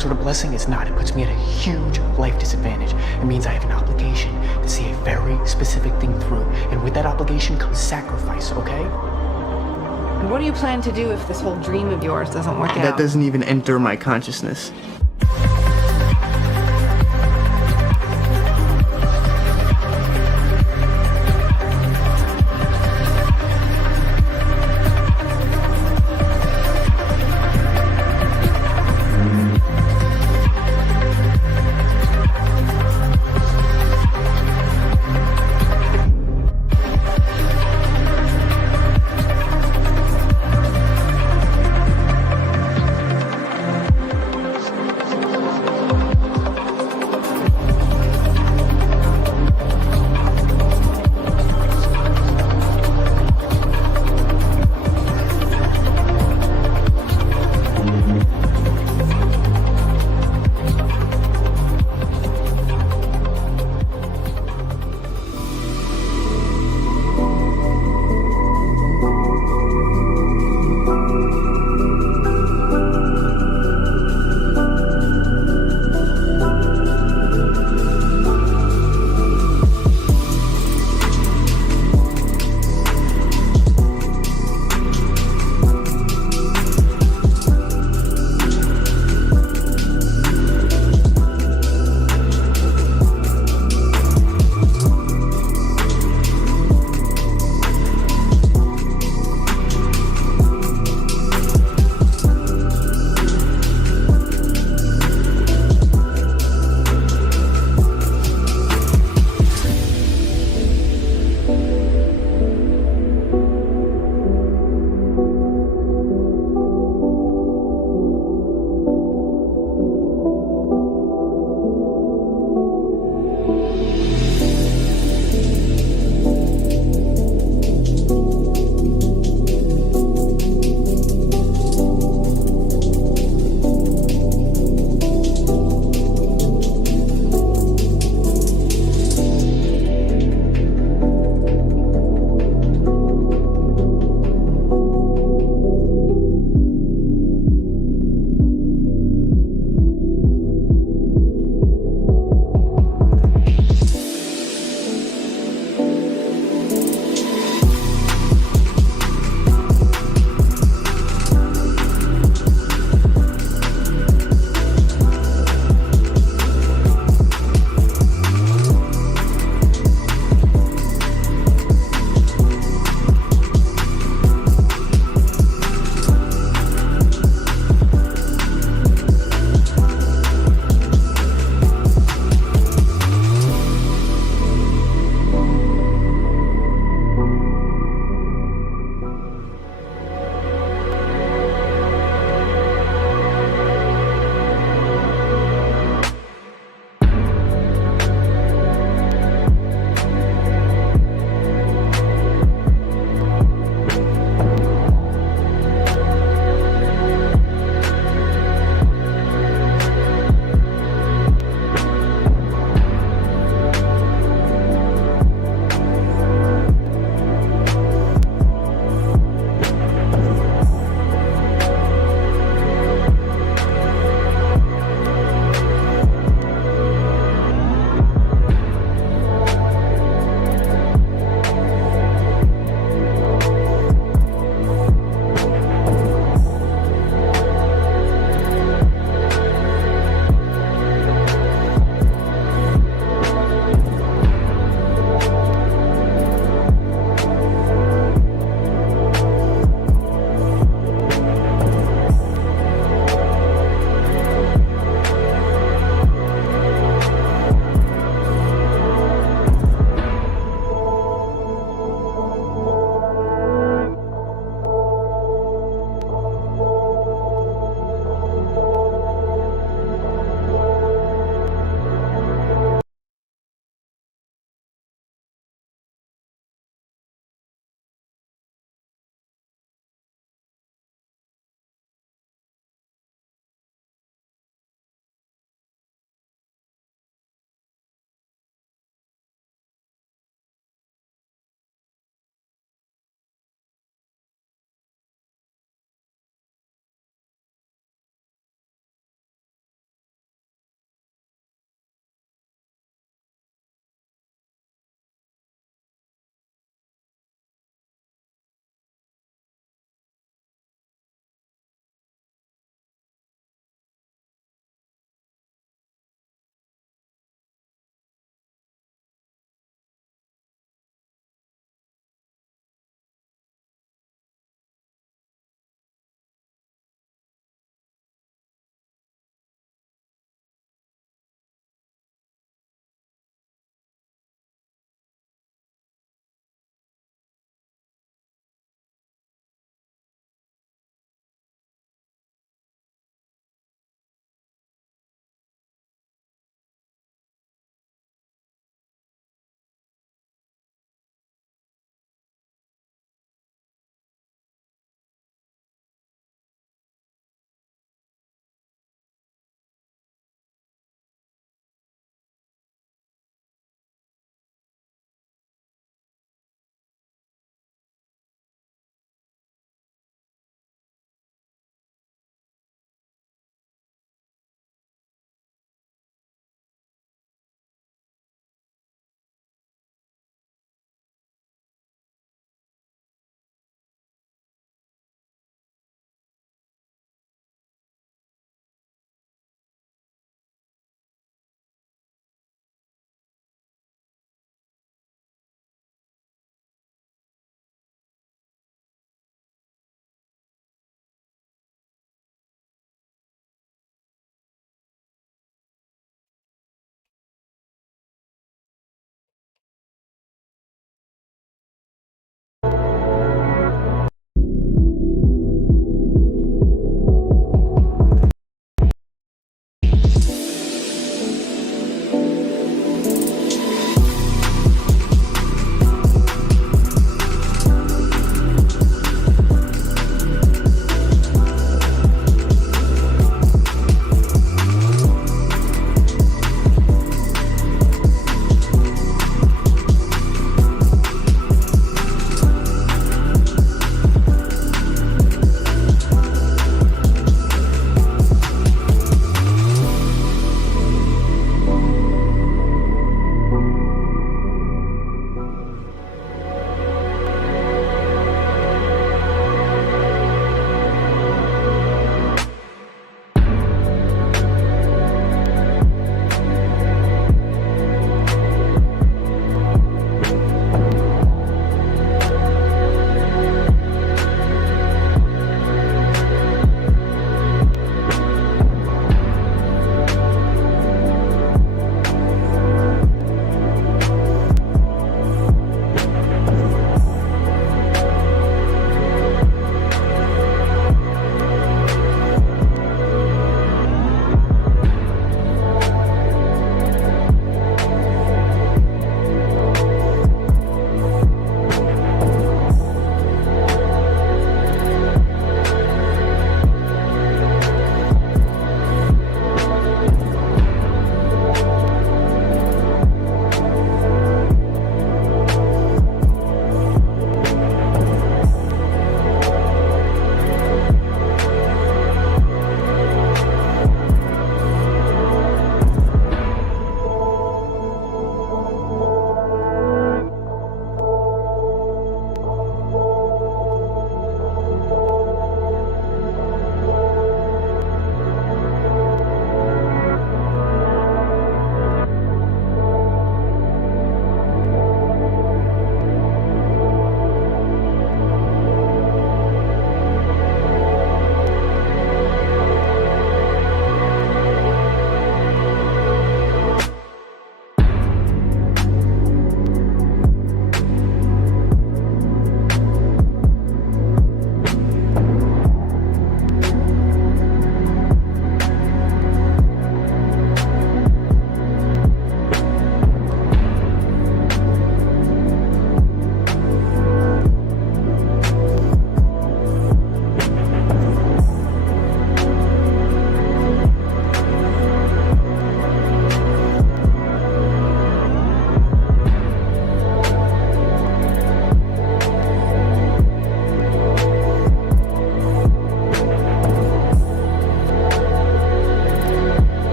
sort of blessing? It's not. It puts me at a huge life disadvantage. It means I have an obligation to see a very specific thing through. And with that obligation comes sacrifice, okay? And what do you plan to do if this whole dream of yours doesn't work out? That doesn't even enter my consciousness.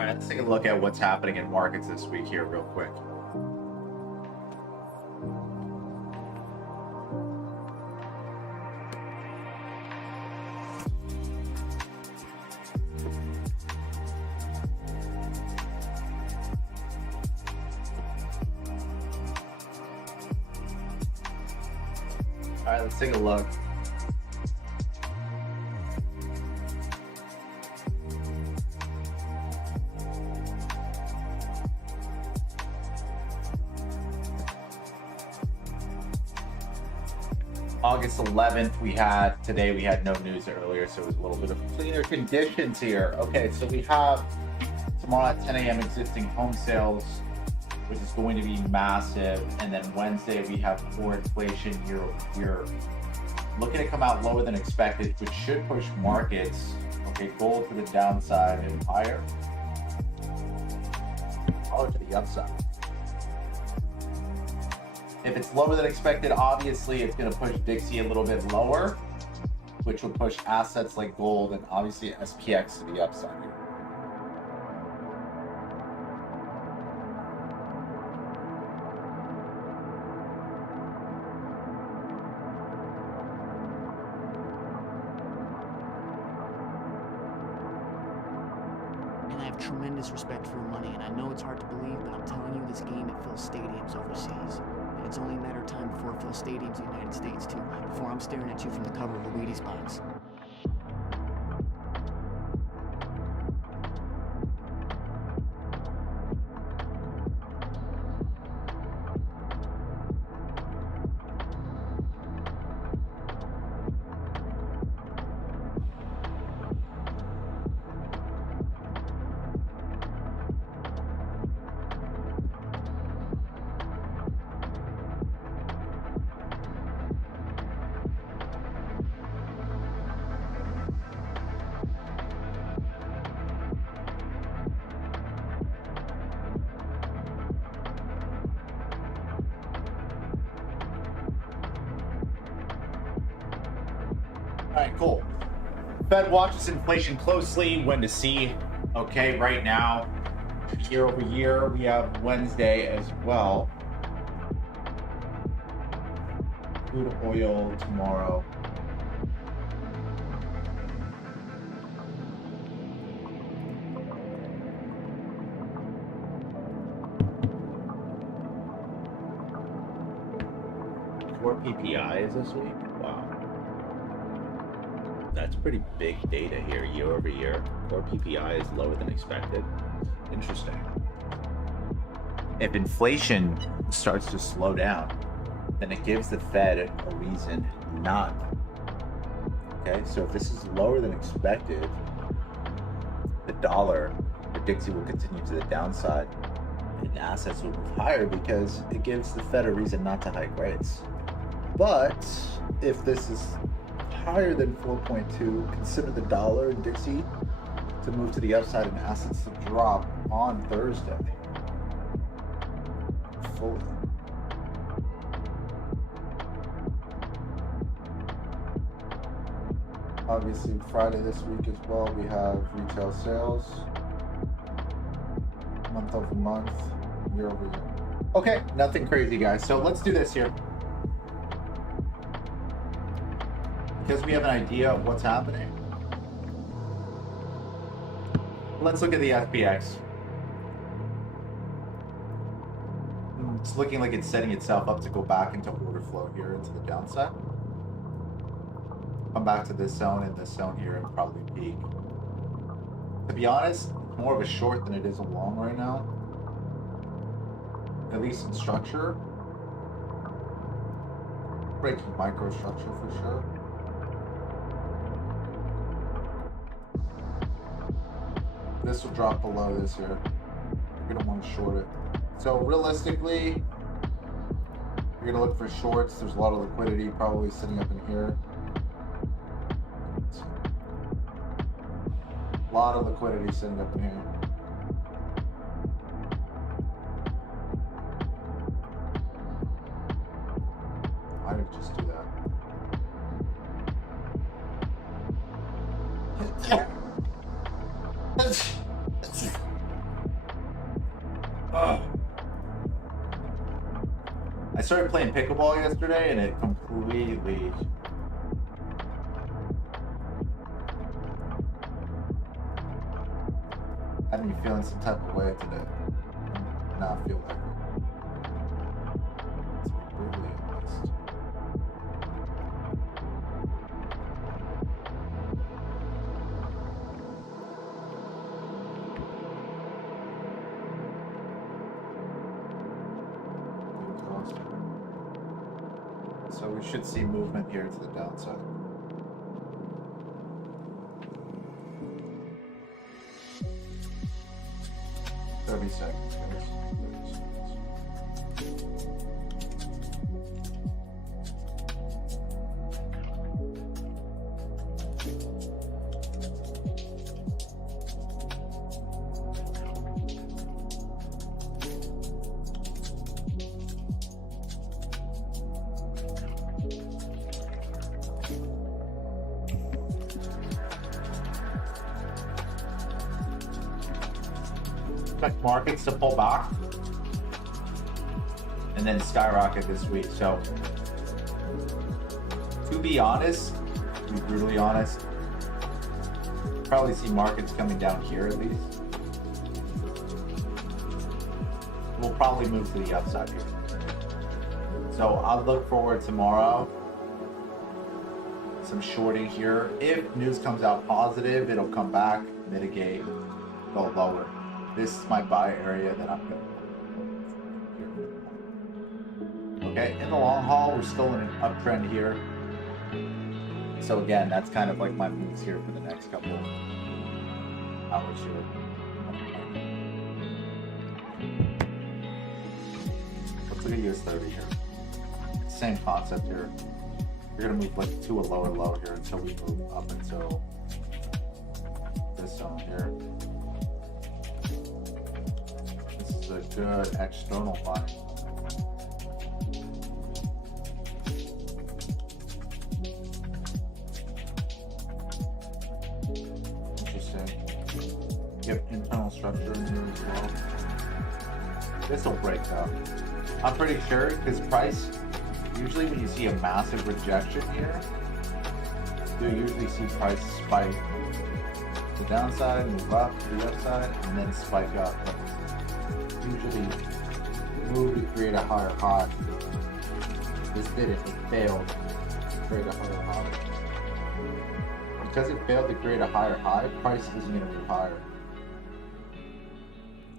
All right, let's take a look at what's happening in markets this week here real quick. All right, let's take a look. August 11th, today we had no news earlier, so it was a little bit of cleaner conditions here. Okay, so we have tomorrow at 10 a.m. existing home sales, which is going to be massive. And then Wednesday, we have core inflation year over year. Looking to come out lower than expected, which should push markets, okay, gold to the downside and higher, or to the upside. If it's lower than expected, obviously it's going to push Dixie a little bit lower, which will push assets like gold and obviously SPX to the upside. And I have tremendous respect for your money, and I know it's hard to believe, but I'm telling you, this game, it fills stadiums overseas. And it's only a matter of time before it fills stadiums in the United States, too, before I'm staring at you from the cover of a Wheaties box. All right, cool. Fed watches inflation closely, when to see. Okay, right now, year over year, we have Wednesday as well. Crude oil tomorrow. Four PPIs this week? Wow. That's pretty big data here, year over year. Core PPI is lower than expected. Interesting. If inflation starts to slow down, then it gives the Fed a reason not. Okay, so if this is lower than expected, the dollar, the Dixie will continue to the downside, and assets will move higher because it gives the Fed a reason not to hike rates. But if this is higher than 4.2, consider the dollar and Dixie to move to the upside and assets to drop on Thursday. Fully. Obviously, Friday this week as well, we have retail sales, month over month, year over year. Okay, nothing crazy, guys. So let's do this here. Because we have an idea of what's happening. Let's look at the FBX. It's looking like it's setting itself up to go back into order flow here into the downside. Come back to this zone and this zone here and probably peak. To be honest, it's more of a short than it is a long right now. At least in structure. Breaking microstructure for sure. This will drop below this here. You're gonna want to short it. So realistically, you're gonna look for shorts. There's a lot of liquidity probably sitting up in here. A lot of liquidity sitting up in here. I would just do that. started playing pickleball yesterday, and it completely had me feeling some type of way today. Not feel like it. To be brutally honest. So we should see movement here to the downside. Thirty seconds, guys. 30 seconds. Expect markets to pull back and then skyrocket this week. So, to be honest, to be brutally honest, probably see markets coming down here at least. We'll probably move to the upside here. So I'll look forward tomorrow. Some shorting here. If news comes out positive, it'll come back, mitigate, go lower. This is my buy area that I'm going to. Okay, in the long haul, we're still in an uptrend here. So again, that's kind of like my moves here for the next couple hours here. Let's look at US30 here. Same concept here. We're going to move like to a lower low here until we move up until this zone here. This is a good external buy. Interesting. You have internal structure in here as well. This will break up. I'm pretty sure because price, usually when you see a massive rejection here, you usually see price spike to the downside, move up to the upside, and then spike up. Usually move to create a higher high. This didn't, it failed to create a higher high. Because it failed to create a higher high, price isn't going to move higher.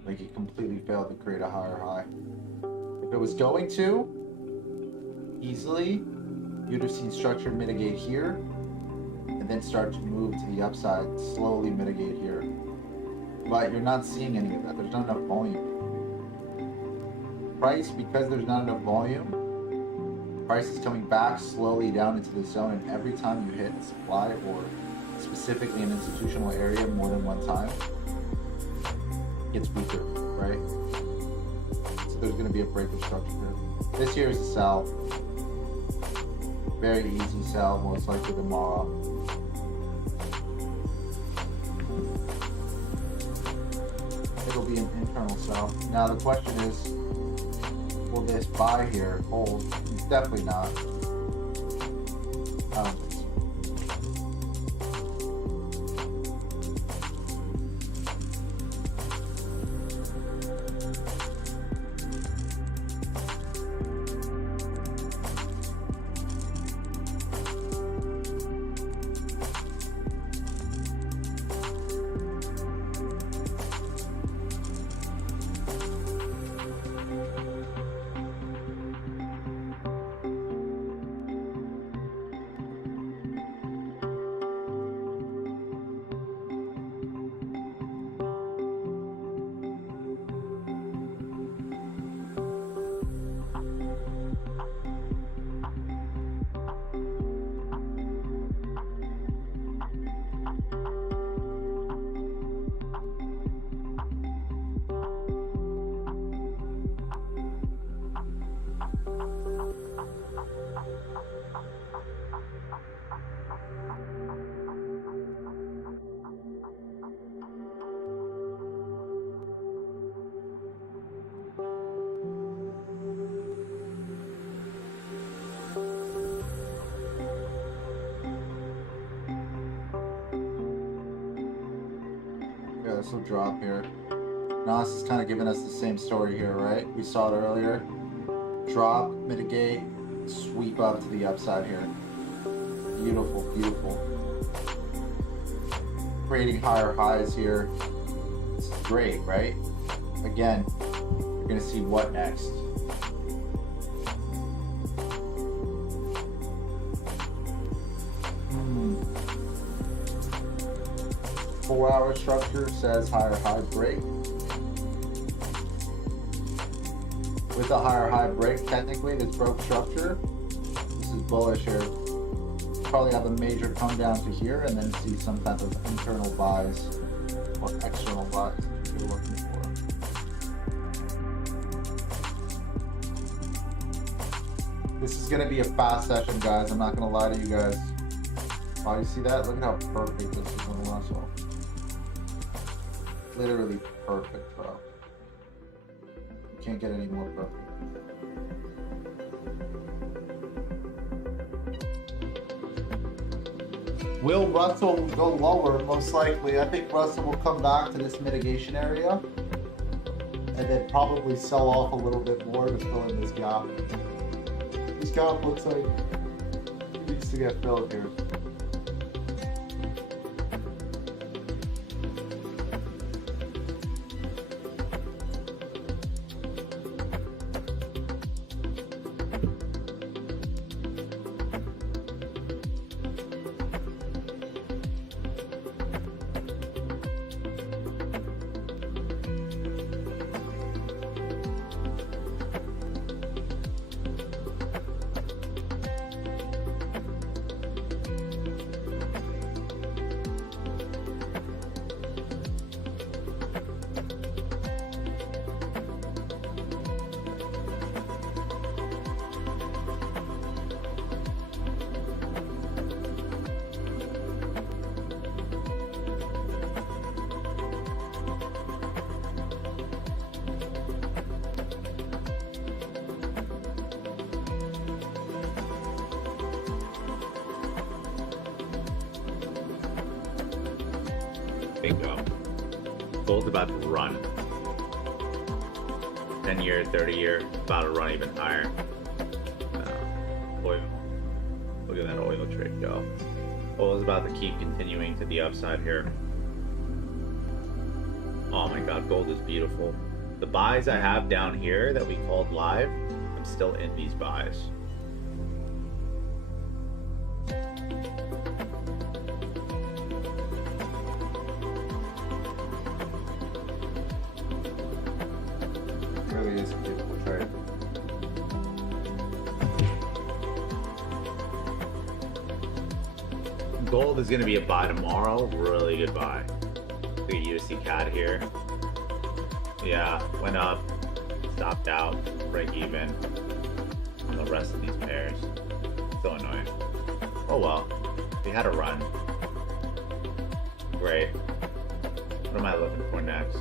Like it completely failed to create a higher high. If it was going to, easily, you'd have seen structure mitigate here, and then start to move to the upside, slowly mitigate here. But you're not seeing any of that. There's not enough volume. Price, because there's not enough volume, price is coming back slowly down into the zone, and every time you hit supply or specifically an institutional area more than one time, it gets weaker, right? So there's going to be a break of structure here. This here is a sell. Very easy sell, most likely tomorrow. It'll be an internal sell. Now the question is, will this buy here hold? It's definitely not. I don't think so. reversal drop here. Nas is kind of giving us the same story here, right? We saw it earlier. Drop, mitigate, sweep up to the upside here. Beautiful, beautiful. Creating higher highs here. It's great, right? Again, you're gonna see what next. 4-hour structure says higher high break. With a higher high break, technically this broke structure. This is bullish here. Probably have a major come down to here and then see some type of internal buys or external buys if you're looking for. This is gonna be a fast session, guys. I'm not gonna lie to you guys. Oh, you see that? Look at how perfect this is on the Russell. Literally perfect, bro. You can't get any more perfect. Will Russell go lower? Most likely. I think Russell will come back to this mitigation area and then probably sell off a little bit more to fill in this gap. This gap looks like it needs to get filled here. Bingo. Gold's about to run. 10-year, 30-year, about to run even higher. Oil. Look at that oil trade go. Oil is about to keep continuing to the upside here. Oh my god, gold is beautiful. The buys I have down here that we called live, I'm still in these buys. Really is a beautiful trade. Gold is going to be a buy tomorrow. Really good buy. Look at USD CAD here. Yeah, went up, stopped out, break even on the rest of these pairs. So annoying. Oh well, we had a run. Great. What am I looking for next?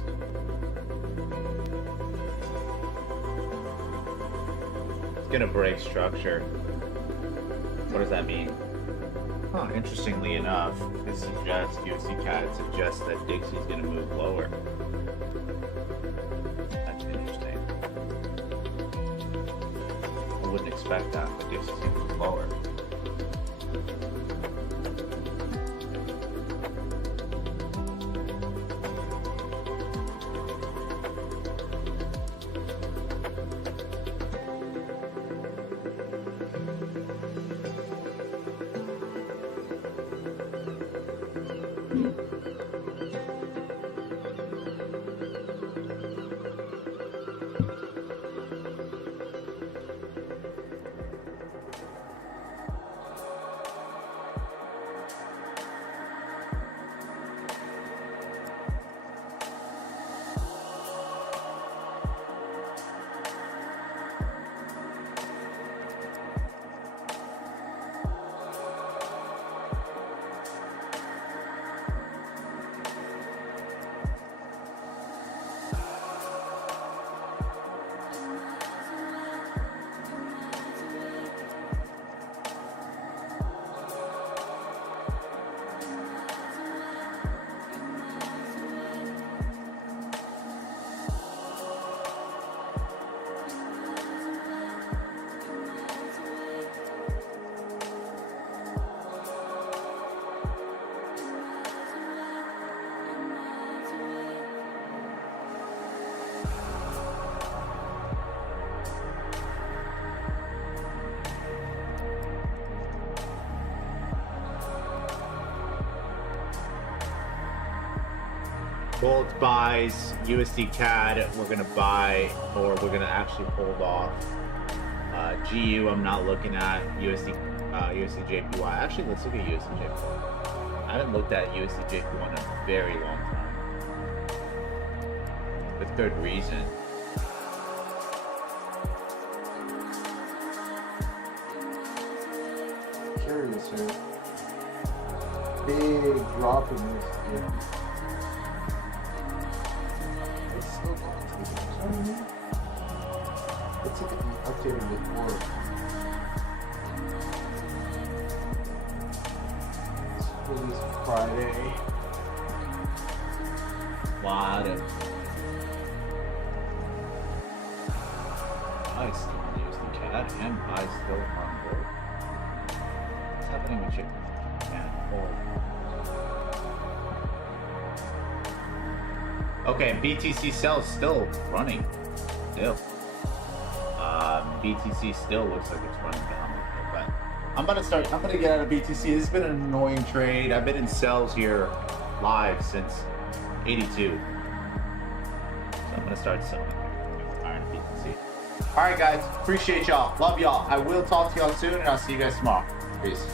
It's gonna break structure. What does that mean? Huh, interestingly enough, it suggests, USD CAD suggests that Dixie's gonna move lower. That's interesting. I wouldn't expect that, but Dixie's gonna move lower. Gold buys, USD CAD, we're gonna buy, or we're gonna actually hold off. GU, I'm not looking at. USD JPY. Actually, let's look at USD JPY. I haven't looked at USD JPY in a very long time. With good reason. Curious here. Big drop in this. Yeah. It's still going to be. Let's look at the updated report. This release Friday. Lot of buys still on USD CAD and buys still on gold. What's happening with chicken? Yeah, gold. Okay, BTC sells still running. Still. BTC still looks like it's running down a little bit. I'm gonna get out of BTC. This has been an annoying trade. I've been in sells here live since 82. So I'm gonna start selling iron BTC. Alright guys, appreciate y'all. Love y'all. I will talk to y'all soon and I'll see you guys tomorrow. Peace.